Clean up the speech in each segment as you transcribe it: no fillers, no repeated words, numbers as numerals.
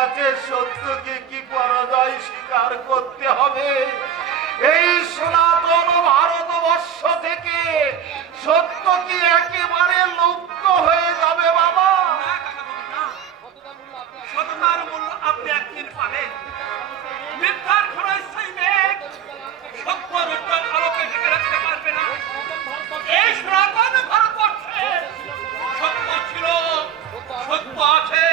কাছে সত্যকে কি পরাজয় স্বীকার করতে হবে? এই সনাতন ভারতবর্ষ থেকে সত্য কি একেবারে লুপ্ত হয়ে যাবে বাবা? সততার মূল্য আপনি একদিন পাবেন। মিথ্যার ক্ষণস্থায়ী মেঘ সত্যর উজ্জ্বল আলোকে ঢেকে রাখতে পারবে না। এই সনাতন ভারতবর্ষে সত্য ছিল, সত্য আছে,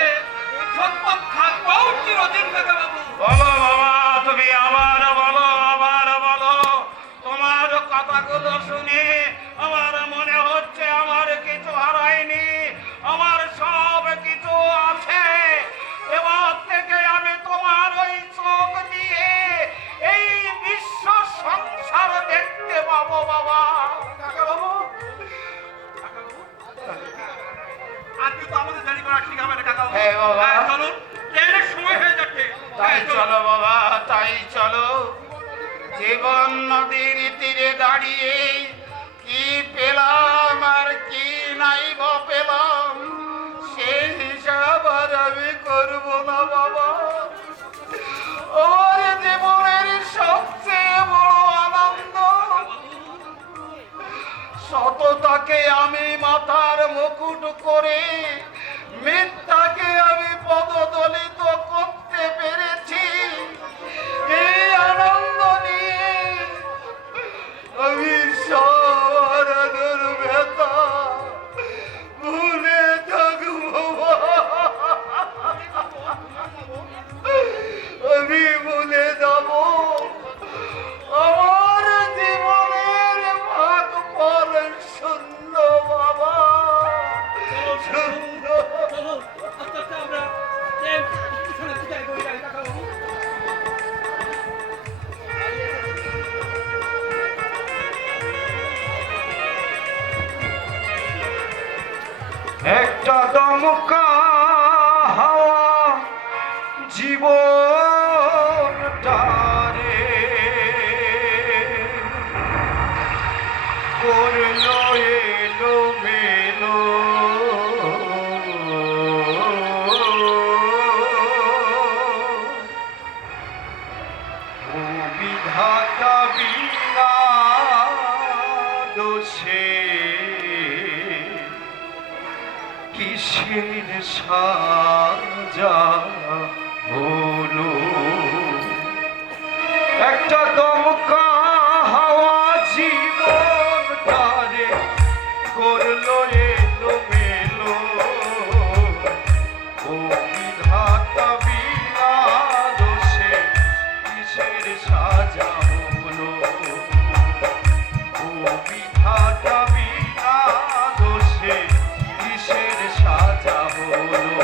সত্য থাকবেও চিরদিন থেকে বাবু। বলো বাবা, তুমি আবার বলো, আবার বলো। তোমার কথাগুলো শুনে আমার মনে হচ্ছে আমার কিছু হারায়নি, আমার সব কিছু আছে। এবার থেকে আমি তোমার ওই চোখ দিয়ে এই বিশ্ব সংসার দেখতে পাবো বাবা। কাকাবাবু, আজকে তো আমাদের দেরি করা ঠিক হবে না কাকাবাবু। হ্যাঁ বাবা। হ্যাঁ, চলুন, ট্রেনের সময় হয়ে যাচ্ছে। তাই হ্যাঁ, চলো বাবা, তাই চলো। জীবন নদীর তীরে দাঁড়িয়ে কি পেলাম আর কি নাই বা পেলাম, সেই হিসাব আর আমি করবো না বাবা। আমার জীবনের সবচেয়ে বড় আনন্দ সততাকে আমি মাথার মুকুট করে মিথ্যাকে আমি পদদলিত করতে পেরেছি। এই আনন্দ নিয়ে আমি সবার ব্যথা ভুলে থাকবো, আমি ভুলে যাব আমার জীবনের ভাগ ফল শূন্য বাবা, শূন্য। চলুন, আস্তে আস্তে আমরা ট্রেন স্টেশনের দিকে এগোই যাই কাকাবাবু। একটা দমকা হাওয়া জীবনটারে করলো এলো মেলো, ও বিধাতা বিনা দোষে কিসের সাজা হলো। একটা দমকা হাওয়া জীবনটারে করলো এলো মেলো, ও বিধাতা বিনা দোষে কিসের সাজা হলো, ও বিধাতা বিনা দোষে কিসের সাজা হলো।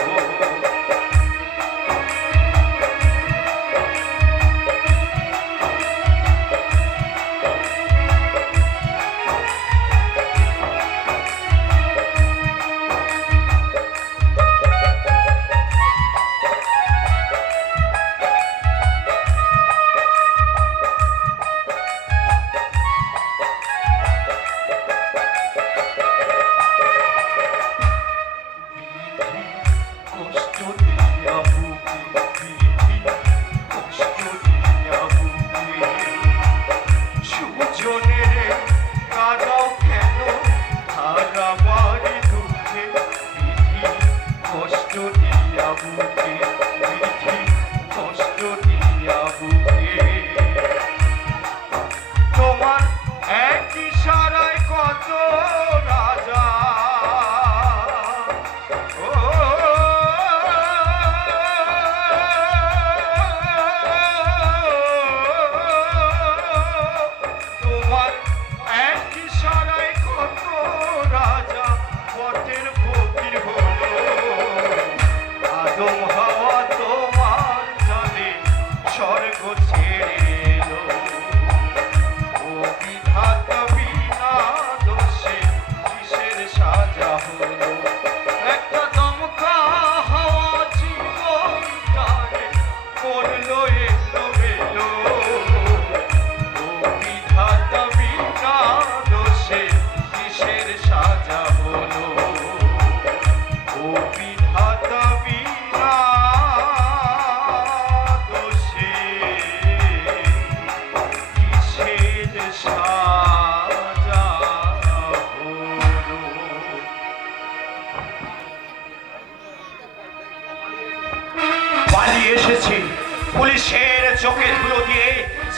চোখে ধুলো দিয়ে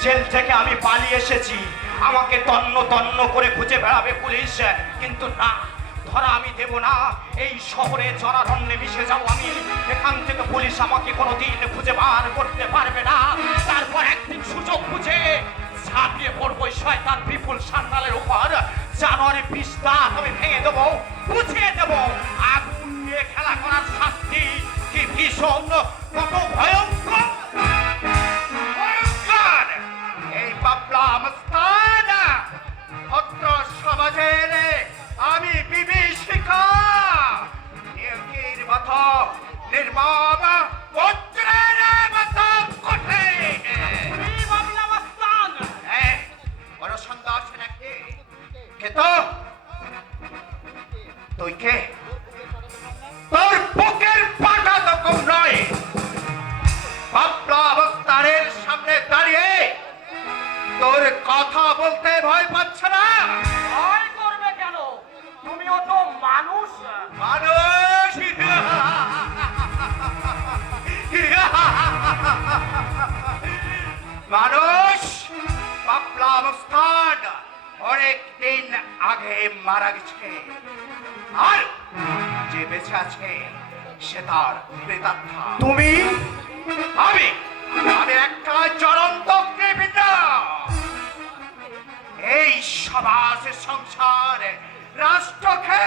জেল থেকে আমি পালিয়ে এসেছি। আমাকে তন্ন তন্ন করে খুঁজে বেড়াবে পুলিশ, কিন্তু না, ধরা আমি দেব না। এই শহরে জনারণ্যে মিশে যাও আমি, এখান থেকে পুলিশ আমাকে কোনোদিন খুঁজে বার করতে পারবে না। তারপর একদিন সুযোগ বুঝে ঝাঁপিয়ে পড়বো শয়তান বিপুল সান্যালের উপর। জানোয়ারের বিষটা আমি ভেঙে দেবো, বুঝিয়ে দেবো আগুন নিয়ে খেলা করার শাস্তি কি ভীষণ, কত ভয়ঙ্কর। ভয়ঙ্কর এই পাবলা মস্তান অত্র সমাজের আমি বিভীষিকা, নিয়তির মতো নির্মম, বজ্রের মতো কঠিন। এই বাবলা মাস্তান, বড় সন্দেহ আছে নাকি? কে তো তুই কে? তোর বুকের পাটা তো কম নয়। পাবলা অবস্থানের সামনে দাঁড়িয়ে তোর কথা বলতে ভয় পাচ্ছে না? ভয় করবে কেন? তুমিও তো মানুষ। মানুষ মানুষ পাবলা অবস্থান অনেক দিন আগে মারা গেছে, আর যে বেঁচে আছে সে তার প্রেতাত্মা। তুমি? আমি আমি একটা জ্বলন্ত কৃমিণ্ড। এই সমাজ সংসার রাষ্ট্রকে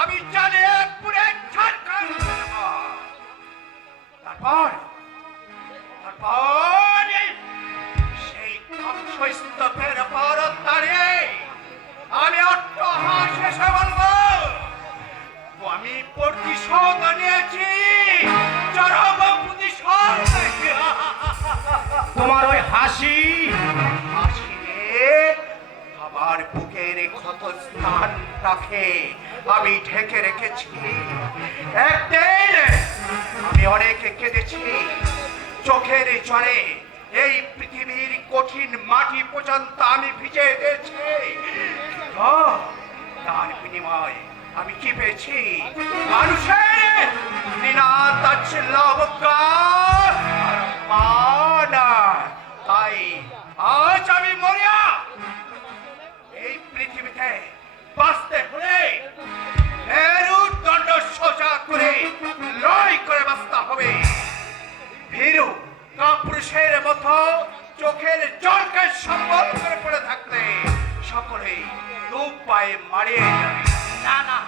আমি জ্বালিয়ে পুড়ে ছারখার করে দেব। তারপর তারপর সেই ধ্বংসস্তূপের উপর দাঁড়িয়ে আমি অট্টহাস হেসে বলবো, আমি প্রতিশোধ নিয়েছি, চরম প্রতিশোধ। তোমার ওই হাসি আমার বুকের ক্ষত স্থানটাকে আমি ঢেকে রেখেছি। একদিন আমি অনেক কেঁদেছি, চোখের জলে এই পৃথিবীর কঠিন মাটি পর্যন্ত আমি ভিজে দিয়েছি। তার বিনিময় আমি কি পেয়েছি? মানুষের ঘৃণা, তাচ্ছিল্য, অবজ্ঞা আর অপমান। তাই আজ আমি মরিয়া এই পৃথিবীতে বাঁচতে হলে মেরুদণ্ড সোজা করে লড়াই করে বাঁচতে হবে। ভীরু কাপুরুষের মতো চোখের জলকে সম্বল করে পড়ে থাকলে সকলে দু পায়ে মারিয়ে যাবে। না না,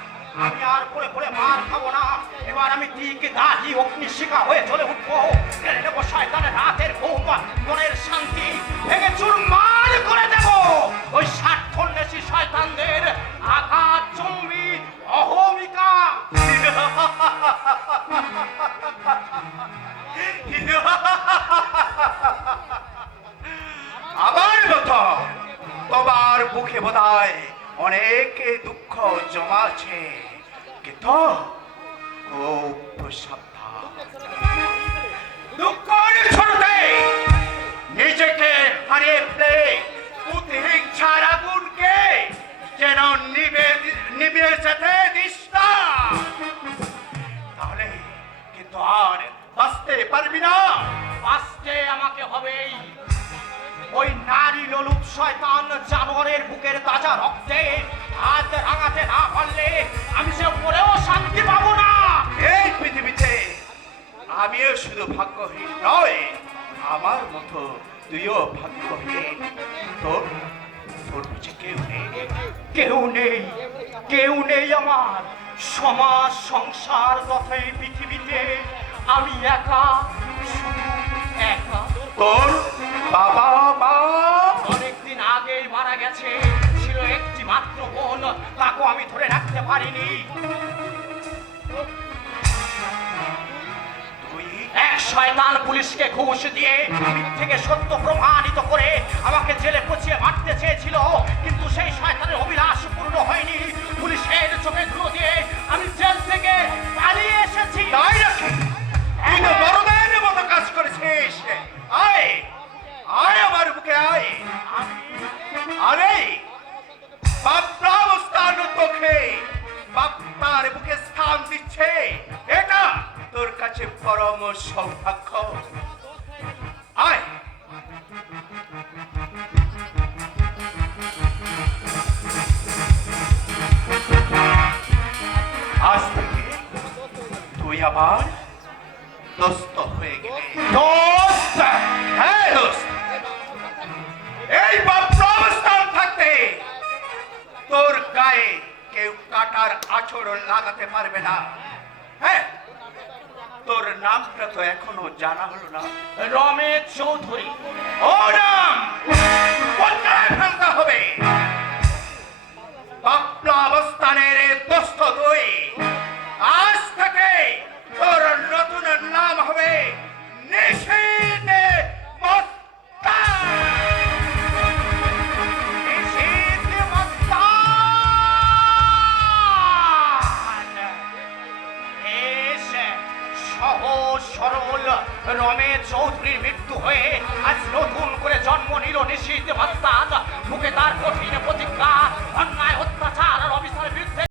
আমি আর পড়ে পড়ে মার খাবো না। এবার আমি দিকে দাহি অগ্নিশিখা হয়ে চলে উঠবো। কেড়ে নেবো শয়তানের রাতের ঘুম, মনের শান্তি ভেঙে চুরমার করে দেব। ওই স্বার্থন্বেষী শয়তানদের আঘাত চুম্বি অহমিকা। আমার মতো তোমার বুকে বোধহয় অনেক দুঃখ জমা আছে, কিন্তু খুব সাবধান। দুঃখের শুরুতে নিজেকে হারিয়ে ফেলে প্রতিহিংসার আগুনকে যেন নিভে যেতে দিস না, তাহলে কিন্তু আর বাঁচতে পারবি না। বাঁচতে আমাকে হবেই। ওই নারী লোলুপ শয়তান জানোয়ারের বুকের তাজা রক্তে হাত রাঙাতে না পারলে আমি সে পরেও শান্তি পাবো না। এই পৃথিবীতে আমিও শুধু ভাগ্যহীন নয়, আমার মতো তুইও ভাগ্যহীন। তোর তোর বুঝে কেউ নেই, কেউ নেই, কেউ নেই আমার। সমাজ সংসার তথা এই পৃথিবীতে আমি একা, শুধু একা। তোর বাবা মা অনেকদিন আগেই মারা গেছে, ছিল একটি মাত্র বোন, তাকে আমি ধরে রাখতে পারিনি। এক শয়তান পুলিশকে ঘুষ দিয়ে মিথ্যেকে সত্য প্রমাণিত করে আমাকে জেলে পচিয়ে মারতে চেয়েছিল, কিন্তু সেই শয়তানের অভিলাষ পূর্ণ হয়নি। পুলিশের চোখে ধুলো দিয়ে আমি জেল থেকে পালিয়ে এসেছি। তাই নাকি? তুই তো বড়দের মতো কাজ করেছিস। আয় আয় আমার বুকে আয়। আরে বাপ্পা অবস্থান তোকে বাপ্পার বুকে স্থান দিচ্ছে, এটা তোর কাছে পরম সৌভাগ্য। আয় আবার দোস্ত হয়ে গেলে। দোস্ত? হ্যাঁ দোস্ত। এই অবস্থান থাকতে তোর গায়ে কেউ কাটার আঁচড় লাগাতে পারবে না। হ্যাঁ, তোর নামটা তো এখনো জানা হলো না। রমেশ চৌধুরী। ও নাম বদলায় ফেলতে হবে। বাপলা অবস্থানের দোস্ত তুই, আজ থেকে তোর নতুন নাম হবে নিশীথ মস্তান। নিশীথ মস্তান। এসে সহজ সরল রমেশ চৌধুরীর মৃত্যু হয়ে আজ নতুন করে জন্ম নিল নিশীথ মস্তান। বুকে তার কঠিন প্রতিজ্ঞা, অন্যায় হত্যা